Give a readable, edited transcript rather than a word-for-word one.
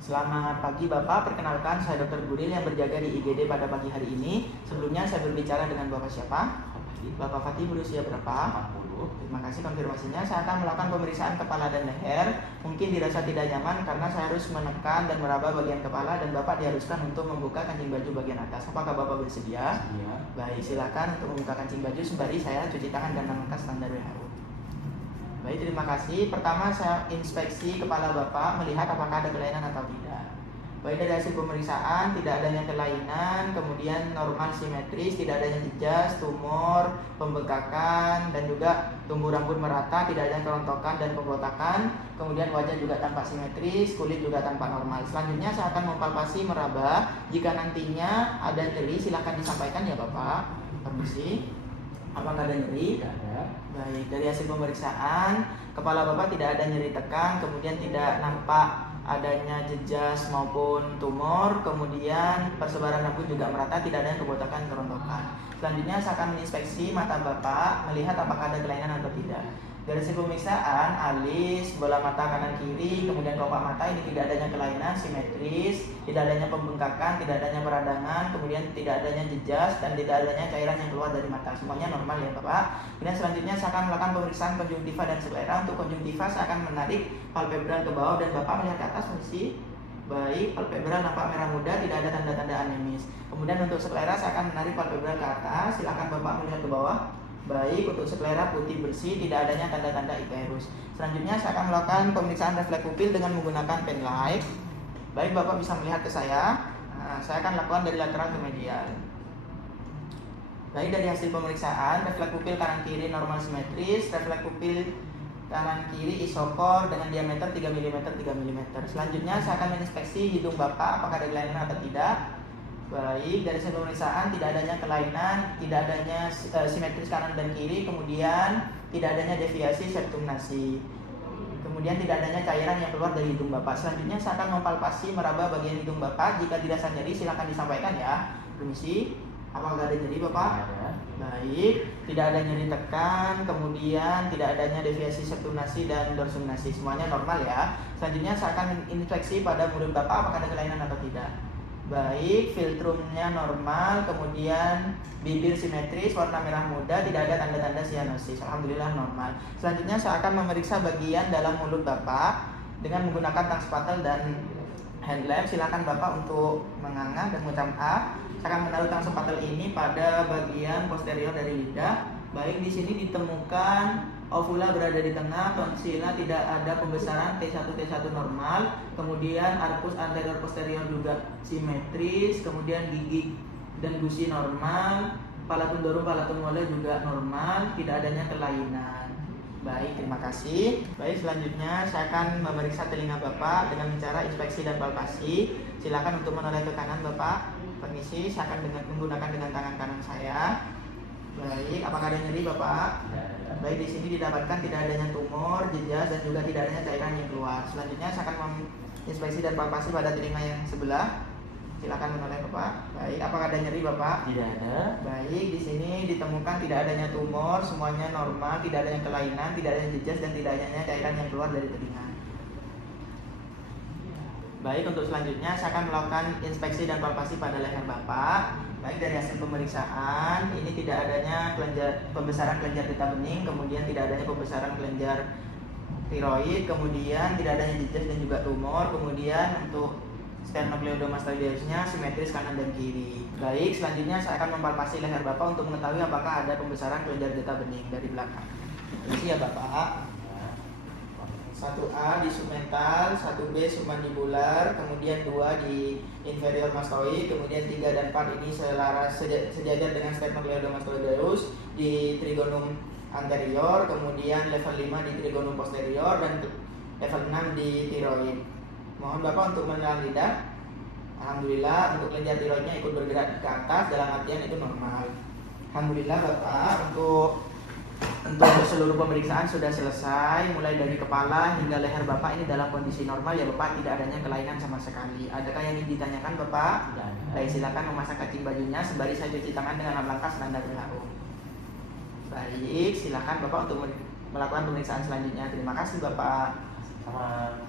Selamat pagi Bapak, perkenalkan saya Dr. Buril yang berjaga di IGD pada pagi hari ini. Sebelumnya saya berbicara dengan Bapak siapa? Bapak Fatih, berusia berapa? 40. Terima kasih konfirmasinya. Saya akan melakukan pemeriksaan kepala dan leher. Mungkin dirasa tidak nyaman karena saya harus menekan dan meraba bagian kepala dan Bapak diharuskan untuk membuka kancing baju bagian atas. Apakah Bapak bersedia? Iya. Baik, silakan untuk membuka kancing baju sembari saya cuci tangan dan mengangkat standar WHO. Baik, terima kasih. Pertama saya inspeksi kepala Bapak melihat apakah ada kelainan atau tidak. Baik, dari hasil pemeriksaan tidak adanya kelainan, kemudian normal simetris, tidak adanya jejas, tumor, pembengkakan, dan juga tumbuh rambut merata, tidak adanya kerontokan dan pembotakan. Kemudian wajah juga tampak simetris, kulit juga tampak normal. Selanjutnya saya akan mempalpasi meraba. Jika nantinya ada nyeri silahkan disampaikan ya Bapak. Permisi. Apakah ada nyeri? Tidak ada. Baik, dari hasil pemeriksaan kepala Bapak tidak ada nyeri tekan, kemudian tidak nampak adanya jejas maupun tumor, kemudian persebaran rambut juga merata, tidak ada kebotakan kerontokan. Selanjutnya saya akan menginspeksi mata Bapak, melihat apakah ada kelainan atau tidak. Dari hasil pemeriksaan alis, bola mata kanan kiri, kemudian kelopak mata ini tidak adanya kelainan, simetris, tidak adanya pembengkakan, tidak adanya peradangan, kemudian tidak adanya jejas dan tidak adanya cairan yang keluar dari mata. Semuanya normal ya Bapak. Kemudian selanjutnya saya akan melakukan pemeriksaan konjungtiva dan sklera. Untuk konjungtiva saya akan menarik palpebral ke bawah dan Bapak melihat ke atas posisi. Baik, palpebral nampak merah muda, tidak ada tanda-tanda anemis. Kemudian untuk sklera saya akan menarik palpebral ke atas. Silakan Bapak melihat ke bawah. Baik, untuk sklera putih bersih, tidak adanya tanda-tanda icterus. Selanjutnya saya akan melakukan pemeriksaan refleks pupil dengan menggunakan pen light. Baik, Bapak bisa melihat ke saya. Saya akan lakukan dari lateral ke medial. Baik, dari hasil pemeriksaan refleks pupil kanan kiri normal simetris, refleks pupil kanan kiri isopor dengan diameter 3 mm 3 mm. Selanjutnya saya akan menginspeksi hidung Bapak apakah ada kelainan atau tidak. Baik, dari hasil pemeriksaan tidak adanya kelainan, tidak adanya simetris kanan dan kiri, kemudian tidak adanya deviasi septum nasi. Kemudian tidak adanya cairan yang keluar dari hidung Bapak. Selanjutnya saya akan mempalpasi meraba bagian hidung Bapak. Jika dirasa nyeri silakan disampaikan ya. Permisi. Apakah ada nyeri Bapak? Ada. Baik, tidak ada nyeri tekan, kemudian tidak adanya deviasi septum nasi dan dorsum nasi. Semuanya normal ya. Selanjutnya saya akan inspeksi pada mulut Bapak apakah ada kelainan atau tidak. Baik, filtrumnya normal, kemudian bibir simetris, warna merah muda, tidak ada tanda-tanda sianosis. Alhamdulillah normal. Selanjutnya saya akan memeriksa bagian dalam mulut Bapak dengan menggunakan tang spatel dan hand lamp. Silakan Bapak untuk menganga dan mengucap A. Saya akan menaruh tang spatel ini pada bagian posterior dari lidah. Baik, di sini ditemukan ovula berada di tengah, tonsila tidak ada pembesaran, T1 normal, kemudian arcus anterior posterior juga simetris, kemudian gigi dan gusi normal, palatum dorum palatum mole juga normal, tidak adanya kelainan. Baik, terima kasih. Baik, selanjutnya saya akan memeriksa telinga Bapak dengan cara inspeksi dan palpasi. Silakan untuk menoleh ke kanan Bapak. Permisi, saya akan menggunakan dengan tangan kanan saya. Baik, apakah ada nyeri Bapak? Baik, di sini didapatkan tidak adanya tumor, jejas, dan juga tidak adanya cairan yang keluar. Selanjutnya saya akan menginspeksi dan palpasi pada telinga yang sebelah. Silakan menoleh Bapak. Baik, apakah ada nyeri Bapak? Tidak ada. Baik, di sini ditemukan tidak adanya tumor, semuanya normal, tidak adanya kelainan, tidak adanya jejas, dan tidak adanya cairan yang keluar dari telinga. Baik, untuk selanjutnya saya akan melakukan inspeksi dan palpasi pada leher Bapak. Baik, dari hasil pemeriksaan ini tidak adanya pembesaran kelenjar getah bening, kemudian tidak adanya pembesaran kelenjar tiroid, kemudian tidak adanya jejas dan juga tumor, kemudian untuk sternocleidomastoideusnya simetris kanan dan kiri. Baik, selanjutnya saya akan mempalpasi leher Bapak untuk mengetahui apakah ada pembesaran kelenjar getah bening dari belakang. Ini ya Bapak. 1A di submental, 1B submandibular, kemudian 2 di inferior mastoid, kemudian 3 dan 4 ini sejajar dengan sternocleidomastoideus di trigonum anterior, kemudian level 5 di trigonum posterior, dan level 6 di tiroid. Mohon Bapak untuk menelan lidah. Alhamdulillah untuk kelenjar tiroidnya ikut bergerak ke atas, dalam artian itu normal. Alhamdulillah Bapak, untuk seluruh pemeriksaan sudah selesai, mulai dari kepala hingga leher Bapak ini dalam kondisi normal ya Bapak, tidak adanya kelainan sama sekali. Adakah yang ingin ditanyakan Bapak? Tidak ada. Baik, silakan memasang kancing bajunya sembari saya cuci tangan dengan langkah standar WHO. Baik, silakan Bapak untuk melakukan pemeriksaan selanjutnya. Terima kasih Bapak. Sama.